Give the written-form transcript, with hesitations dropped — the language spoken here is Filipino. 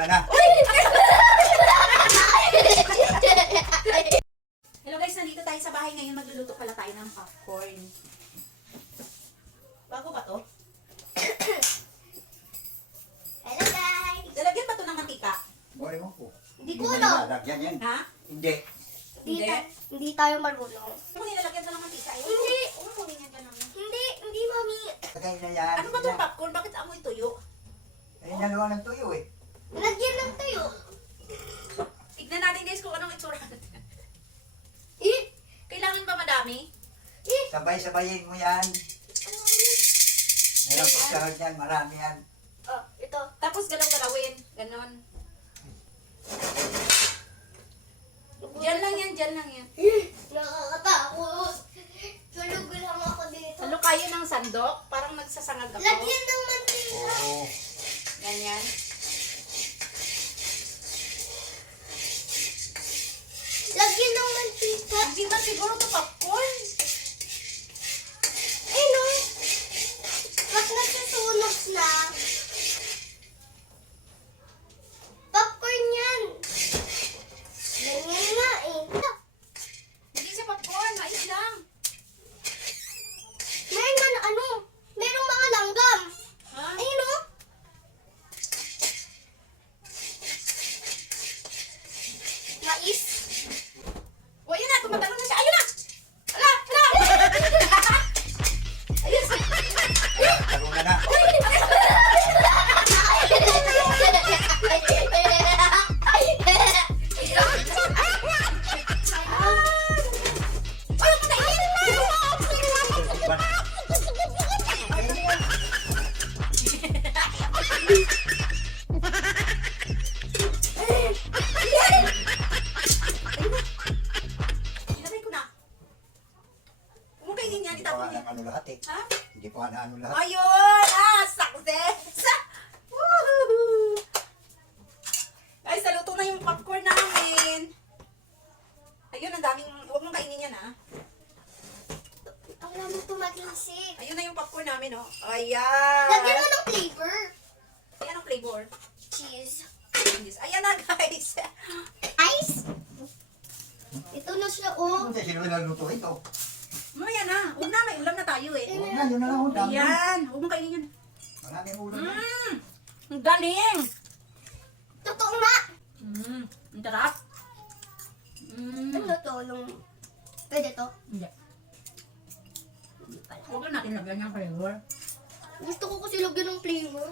na na. Hello guys, nandito tayo sa bahay ngayon. Magluluto pala tayo ng popcorn. Bago ba to? Hello guys! Lalagyan ba to ng mantika? Boy mo po. Hindi ko mo alam. nilalagyan yan. Ha? Hindi. Hindi. Hindi tayo marunong. Kung nilalagyan to ng mantika, eh. Hindi. Umukunin yan ka namin. Hindi mami. Lagay na yan. Ano ba itong popcorn? Bakit amoy tuyo? Ay, naluwa ng tuyo eh. Lagyan lang tayo. Tignan natin guys kung anong itsura. Eh? Kailangan ba madami? Sabay-sabayin mo yan. Mayroon Ayan. pagsahod yan. Marami yan. Oh, ito. Tapos galaw-galawin. Ganon. Diyan lang yan, diyan lang yan. Nakakatakot. Tulog lang ako dito. Halo kayo ng sandok, parang nagsasangag ako. Lagyan ng mantika. Oo. Ganyan. Lagyan ng mantika. Hindi ba siguro ito popcorn? Eh no. Pag nagsusunog na. Popcorn yan. Ganyan nga eh. Hindi siya popcorn, mais lang. Meron ano? Merong mga langgam. Ha? Ayun no. Mais. O, yun na, tumatalon na siya. Ayun na! Hala! Hala! Ayun! Laro na na. Ay, patay! Ilagay ko na. Huwag mo kainin yan, Hindi pa itapon nga niya. na ano lahat eh. Ha? Hindi pa nga na ano lahat. Ayun! Success! Woohoo! Guys, naluto na yung popcorn namin. Ayun, ang daming... Huwag mong kainin yan, ha? Ang lamang tumagisik. Ayun na yung popcorn namin, oh. Ayan! Lagyan mo ng flavor. Ayan ang flavor. Cheese. Ayan na, guys. Ice. Ito na siya oh. Hindi, sino nagluto ito? Mamaya na. Huwag na, may ulam na tayo, eh. Huwag na, yun na lang. Dami. Ayan. Huwag mong kainin yan. Maraming ulo na. Ang galing! Totoo nga. Ang sarap. Ano to? Pwede to? Hindi. Hindi pala. Huwag na natin lagyan ng flavor. Gusto ko kasi lagyan ng flavor.